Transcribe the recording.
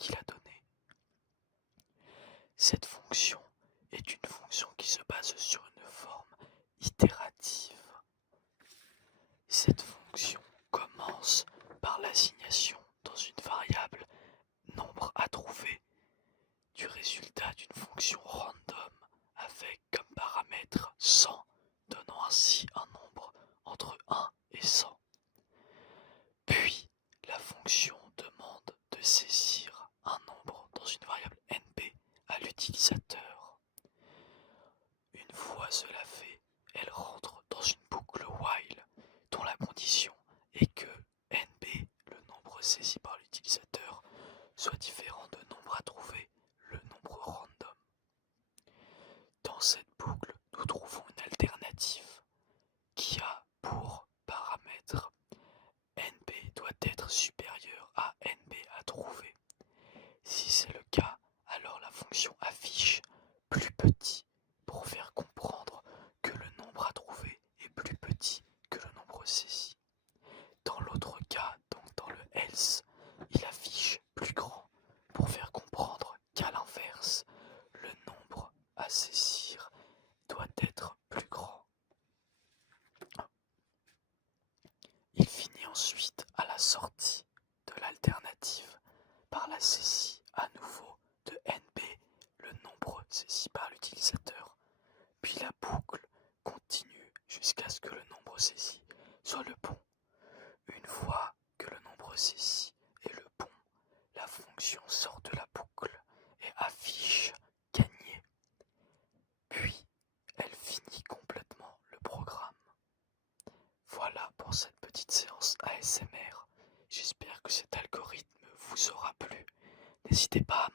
qu'il a donné. Cette fonction est une fonction qui se base sur une forme itérative. Cette fonction commence par l'assignation dans une variable nombre à trouver du résultat d'une fonction random avec comme paramètre 100, donnant ainsi un nombre entre 1 et 100. Puis, la fonction demande de saisir un nombre dans une variable np à l'utilisateur. Une fois cela fait, elle rentre dans une boucle while dont la condition est que np, le nombre saisi par l'utilisateur, soit différent de nombre à trouver, le nombre random. Dans cette boucle, nous trouvons une alternative qui a pour paramètre np doit être supérieur à np à trouver. Si c'est le cas, alors la fonction affiche plus petit pour faire comprendre que le nombre à trouver est plus petit que le nombre saisi. Dans l'autre cas, donc dans le else, il affiche plus grand pour faire comprendre qu'à l'inverse, le nombre à saisir doit être plus grand. Il finit ensuite à la sortie de l'alternative par la saisie à nouveau de np, le nombre saisi par l'utilisateur. Puis la boucle continue jusqu'à ce que le nombre saisi soit le bon. Une fois que le nombre saisi est le bon, la fonction sort de la boucle et affiche gagné. Puis, elle finit complètement le programme. Voilà pour cette petite séance ASMR. J'espère que cet algorithme vous aura plu. N'hésitez pas à